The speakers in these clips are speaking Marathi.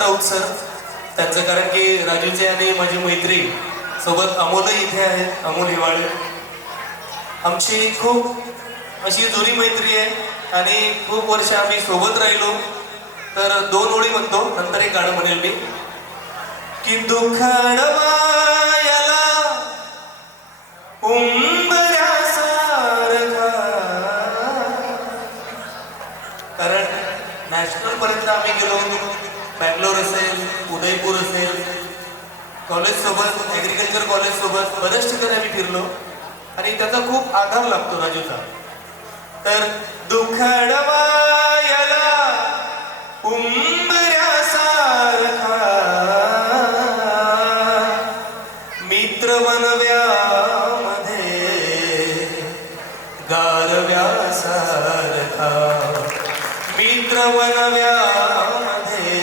राऊत सर त्यांचं, कारण की राजूचे आणि माझी मैत्री सोबत अमोलही इथे आहेत, अमोल हिवाळे. आमची खूप अशी जुनी मैत्री आहे आणि खूप वर्ष आम्ही सोबत राहिलो. तर 2 ओळी म्हणतो, नंतर एक गाणं म्हणेल मी की दुखडवा याला उंबऱ्यासारखा. कारण नॅशनल पर्यंत आम्ही गेलो, बँगलोर असेल, उदयपूर असेल, कॉलेज सोबत, ॲग्रिकल्चर कॉलेज सोबत बऱ्याच ठिकाणी आम्ही फिरलो आणि त्याचा खूप आधार लागतो राजूचा. तर दुखडवा याला उंबऱ्यासारखा, मित्र वनव्यामध्ये गारव्यासारखा, मित्र वनव्यामध्ये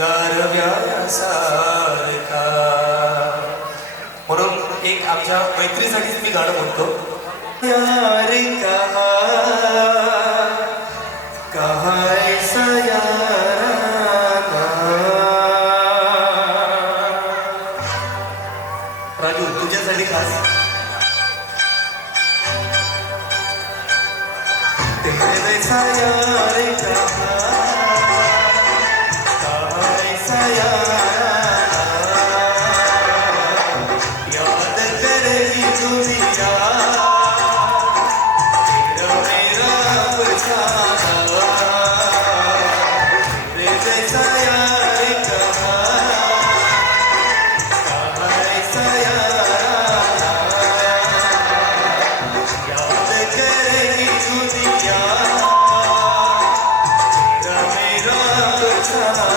गारव्यासारखा. म्हणून एक आमच्या मैत्रीसाठीच मी गाणं म्हणतो. यार कहा ऐसा याराना. राजू तुझ्यासाठी खास. तेरे जैसा यार कहा ऐसा याराना, याद करेगी दुनिया तेरा मेरा अफसाना. तेरे जैसा यार कहा ऐसा याराना, याद करेगी दुनिया तेरा मेरा अफसाना.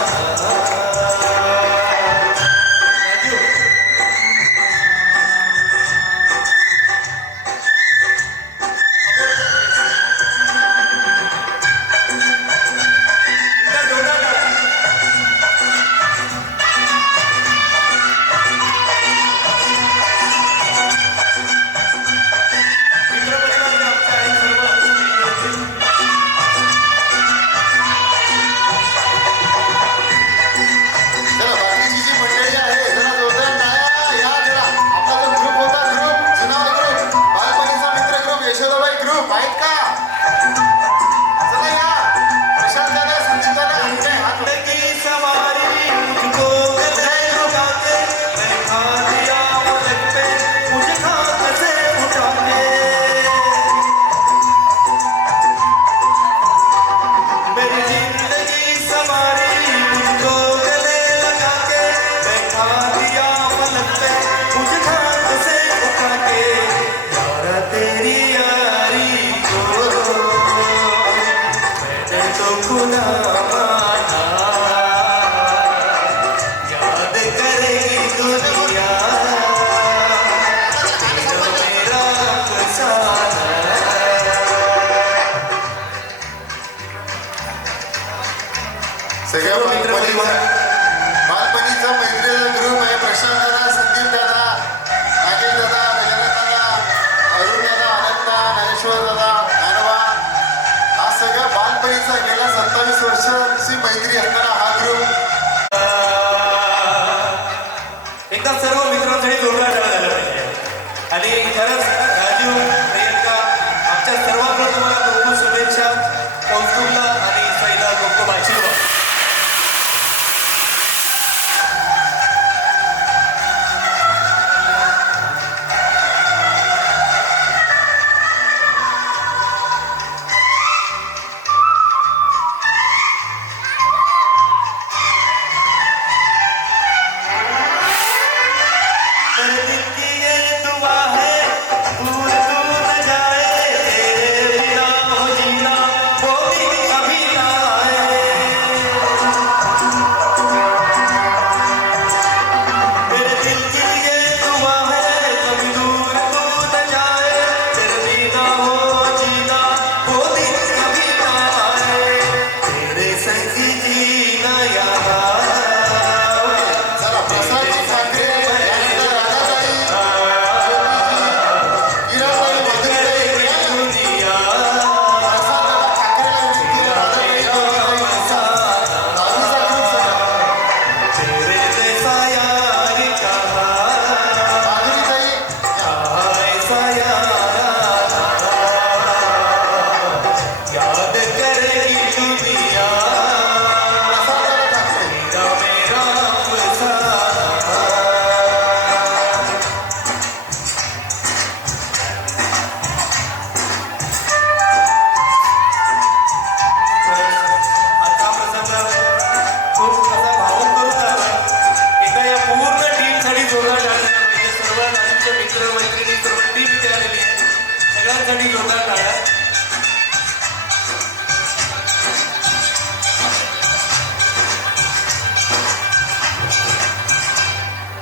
सगळ्या बालपणीचा मैत्रीचा ग्रुप आहे. प्रशांत दादा, संदीप दादा, नागेश दादा, गजानन दादा, अरुण दादा, अनंता, ज्ञानेश्वर दादा, ज्ञानवा, हा सगळा बालपणीचा गेल्या 27 वर्षाची मैत्री असताना हा ग्रुप. एकदा सर्व मित्रांसाठी जोरदार टाळ्या झाल्या पाहिजे. आणि खरंच राजू, प्रियंका, आमच्या सर्वांकडून तुम्हाला खूप खूप शुभेच्छा. कौस्तुभला आणि सईला खूप खूप आशीर्वाद.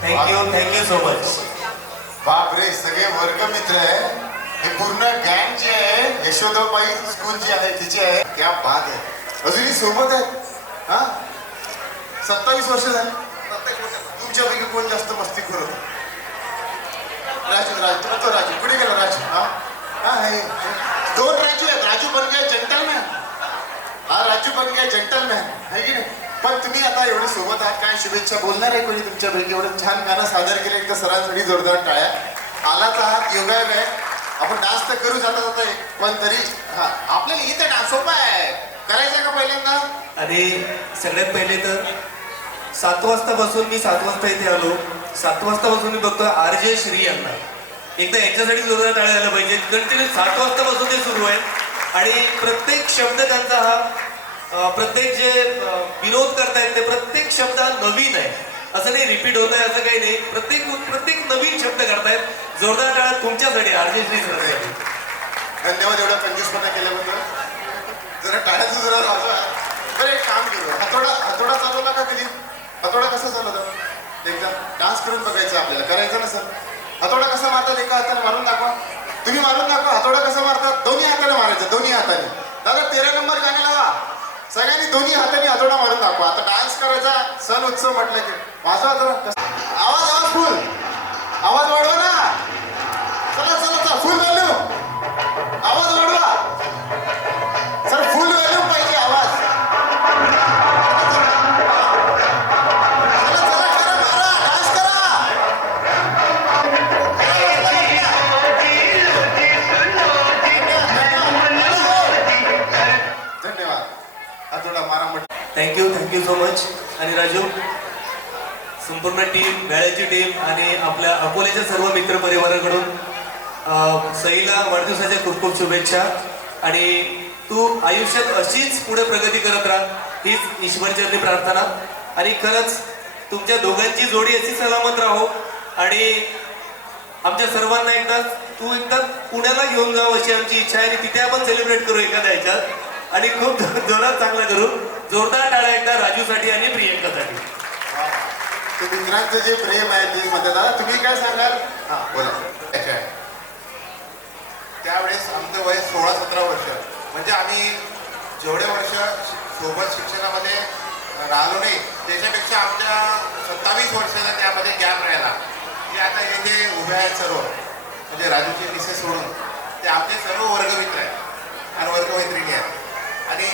Thank you so much. बापरे, सगळे वर्गमित्र आहे. हे पूर्ण गँग जी आहे यशोदाबाई स्कूल जी आहे तिची आहे. क्या बात आहे. अजूनही सोबत आहेत. हा 27 वर्ष झाली. तुमच्यापैकी कोण जास्त मस्तीखोर होतं? राजू कुठे गेला राजू? हा हे 2 राजू आहेत. राजू बन गए जेंटलमॅन. हा राजू बन गए जेंटलमॅन आहे की नाही? पण तुम्ही आता एवढे सोबत आहात, काय शुभेच्छा बोलणार आहे कोणी तुमच्यापैकी? एवढं छान गाणं सादर केलं, एकदा सरांसाठी जोरदार टाळ्या. आलाच आहात, योगायोग आहे. आपण डान्स तर करू जाता जाता पण तरी हा आपल्याला इथे डान्स सोपा आहे. करायचा का पहिल्यांदा? आणि सगळ्यात पहिले तर 7 वाजतापासून मी 7 वाजता इथे आलो. 7 वाजतापासून मी बघतो RJ श्री यांना. एकदा यांच्यासाठी जोरदार टाळ्या झाल्या पाहिजे. कंटिन्यू 7 वाजतापासून ते सुरू आहे आणि प्रत्येक शब्द त्यांचा हा प्रत्येक जे विनोद करतायत ते प्रत्येक शब्द हा नवीन आहे. असं नाही रिपीट होत आहे असं काही नाही. प्रत्येक नवीन शब्द करतायत. जोरदार टाळ्या तुमच्यासाठी RJ श्री सरांसाठी. धन्यवाद एवढा कंजूसपणा केल्याबद्दल. जरा टाळ्याचं जरा वाजवा. बरं एक काम करू. हातोडा चालवला का कधी? हातोडा कसा चालवता? एकदा डान्स करून बघायचं आपल्याला. करायचं ना सर? हातोडा कसा मारतात? एका हाताने मारून दाखवा. तुम्ही मारून दाखवा. हातोडा कसा मारतात? दोन्ही हाताने मारायचं. दोन्ही हाताने. दादा 13 नंबर गाणे लावा. सगळ्यांनी दोन्ही हाताने हातोडा मारून दाखवा. आता डान्स करायचा सण उत्सव म्हटलं की माझा हातोडा आवाज फुल आवाज वाढवा ना. चला फुल व्हॅल्यू आवाज वाढवा. सर फुल व्हॅल्यू पाहिजे आवाज. चला करा मारा डान्स करा. धन्यवाद. हातोडा मारा म्हटलं. Thank you so much. आणि राजू, संपूर्ण टीम, वेळाची टीम आणि आपल्या अकोल्याच्या सर्व मित्र परिवाराकडून सईला वाढदिवसाच्या खूप खूप शुभेच्छा. आणि तू आयुष्यात अशीच पुढे प्रगती करत राहा हीच ईश्वरचरणी प्रार्थना. आणि खरंच तुमच्या दोघांची जोडी अशी सलामत राहो आणि आमच्या सर्वांना एकदा पुण्याला घेऊन जाऊ अशी आमची इच्छा आहे. आणि तिथे आपण सेलिब्रेट करू एखाद्या ह्याच्यात आणि खूप जोरात चांगला करू. जोरदार टाळ्या एकदा राजूसाठी आणि प्रियंकासाठी. ते मित्रांचं जे प्रेम आहे ते म्हणतात. दादा तुम्ही काय सांगाल? हा बोला. त्यावेळेस आमचं वय 16-17 वर्ष. म्हणजे आम्ही जेवढे वर्ष सोबत शिक्षणामध्ये राहिलो नाही त्याच्यापेक्षा आमच्या 27 वर्षाला त्यामध्ये गॅप राहिला. जे आता हे जे उभे आहेत सर्व म्हणजे राजूचे मिसेस सोडून ते आमचे सर्व वर्गमित्र आहेत आणि वर्गमैत्रिणी आहेत. आणि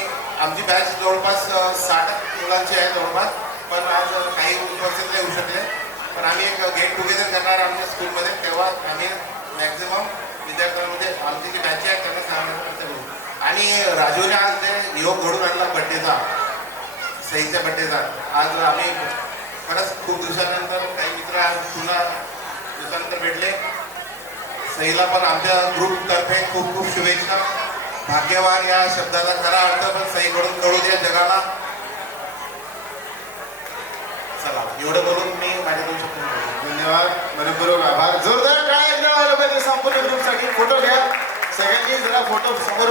आमची बॅच जवळपास 60 मुलांची आहे जवळपास. पण आज काही उपस्थित येऊ शकले. पण आम्ही एक गेट टुगेदर करणार आमच्या स्कूलमध्ये. तेव्हा आम्ही मॅक्झिमम विद्यार्थ्यांमध्ये आमची जी बॅच आहे त्यांना सांगू. आणि राजूने आज ते योग घडून आणला बड्डेचा, सईच्या बड्डेचा. आज आम्ही खरंच खूप दिवसानंतर काही मित्र आज पुन्हा दिवसानंतर भेटले. सईला पण आमच्या ग्रुपतर्फे खूप खूप शुभेच्छा. भाग्यवान या शब्दाचा खरा अर्थ पण सईकडून कळू द्या जगाला. चला एवढं बोलून मी माझ्याकडून शकतो. धन्यवाद. मनपूर्वक आभार. जोरदार टाळ्या एकदा संपूर्ण ग्रुपसाठी. फोटो घ्या सगळ्यांनी. जरा फोटो समोर